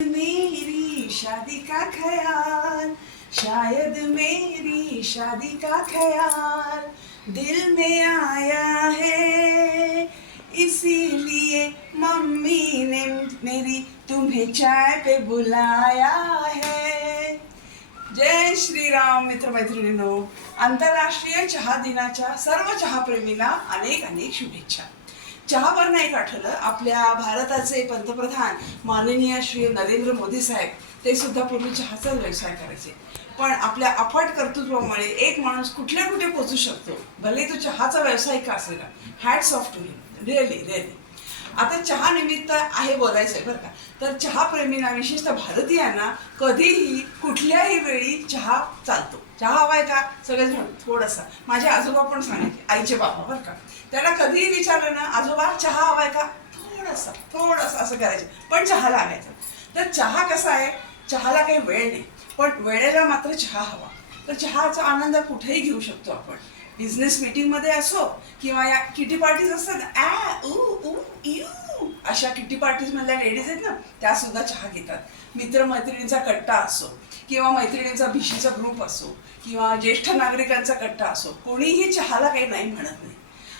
मेरी शादी का ख्याल, शायद मेरी शादी का ख्याल दिल में आया है, इसीलिए मम्मी ने मेरी तुम्हें चाय पे बुलाया है. जय श्रीराम. मित्र मैत्रिणींनो, आंतरराष्ट्रीय चहा दिनाच्या सर्व चहाप्रेमींना अनेक अनेक शुभेच्छा. चहावरनं एक आठवलं, आपल्या भारताचे पंतप्रधान माननीय श्री नरेंद्र मोदी साहेब ते सुद्धा पूर्वी चहाचा व्यवसाय करायचे. पण आपल्या अफाट कर्तृत्वामुळे एक माणूस कुठल्या कुठे पोहोचू शकतो, भले तो चहाचा व्यवसाय का असेल. Hats off to him, really really. आता चहा निमित्त आहे बोलायचंय बरं का. तर चहाप्रेमींना, विशेषतः भारतीयांना, कधीही कुठल्याही वेळी चहा चालतो. चहा हवाय का सगळेच म्हणून थोडासा. माझे आजोबा पण सांगायचे, आईचे बाबा बरं का, त्याला कधीही विचारलं ना, आजोबा चहा हवाय का, थोडासा थोडासा असं करायचे, पण चहा लागायचा. तर चहा कसा आहे, चहाला काही वेळ नाही, पण वेळेला मात्र चहा हवा. तर चहाचा आनंद कुठेही घेऊ शकतो आपण. बिझनेस मीटिंगमध्ये असो किंवा या किटी पार्टीज असतात, अशा किटी पार्टीज मधल्या लेडीज आहेत ना, त्या सुद्धा चहा घेतात. मित्रमैत्रिणींचा कट्टा असो किंवा मैत्रिणींचा भिशीचा ग्रुप असो किंवा ज्येष्ठ नागरिकांचा कट्टा असो, कोणीही चहाला काही नाही म्हणत नाही.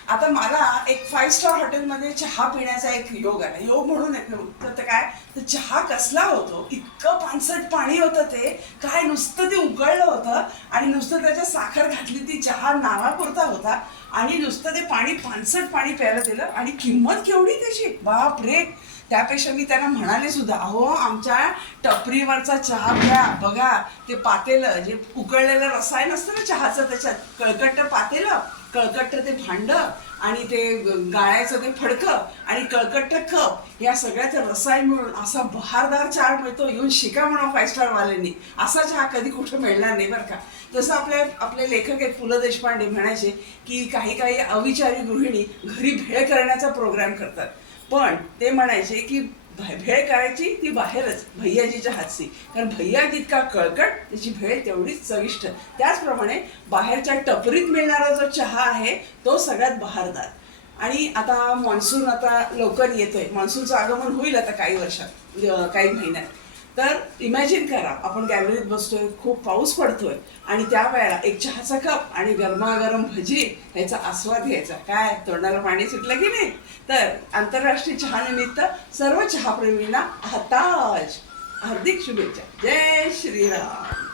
आता मला एक 5 स्टार हॉटेलमध्ये चहा पिण्याचा एक योग आला. योग म्हणून एक तर काय, तर चहा कसला होतो, इतकं पानसट पाणी होतं ते, काय नुसतं ते उकळलं होतं आणि नुसतं त्याच्यात साखर घातली, ती चहा नावापुरता होता आणि नुसतं ते पाणी, पानसट पाणी प्यायला दिलं. आणि किंमत केवढी त्याची, बाप रे. त्यापेक्षा मी त्यांना म्हणाले सुद्धा, अहो आमच्या टपरीवरचा चहा प्या, बघा ते पातेलं, जे उकळलेलं रसायन असतं ना चहाचं, त्याच्यात कळकट्ट पातेलं, कळकट्ट ते भांडं आणि ते गाळायचं ते फडकं आणि कळकट्ट कप, या सगळ्याचं रसायन मिळून असा बहारदार चहा मिळतो. येऊन शिका म्हणा 5 स्टार वाल्यांनी. असा चहा कधी कुठं मिळणार नाही बरं का. जसं आपले लेखक आहेत पु ल देशपांडे म्हणायचे की काही अविचारी गृहिणी घरी भेळ करण्याचा प्रोग्राम करतात, पण ते म्हणायचे की भेळ करायची ती बाहेरच भैयाजीच्या हातची, कारण भैया जितका कळकट त्याची भेळ तेवढीच चविष्ट. त्याचप्रमाणे बाहेरच्या टपरीत मिळणारा जो चहा आहे तो सगळ्यात बहारदार. आणि आता मान्सून आता लवकर येतोय, मान्सूनचं आगमन होईल आता काही वर्षात, काही महिन्यात. तर इमॅजिन करा, आपण गॅलरीत बसतोय, खूप पाऊस पडतोय आणि त्या वेळेला एक चहाचा कप आणि गरमागरम भजी ह्याचा आस्वाद घ्यायचा. काय तोंडाला पाणी सुटलं की नाही. तर आंतरराष्ट्रीय चहा निमित्त सर्व चहाप्रेमींना हार्दिक शुभेच्छा. जय श्रीराम.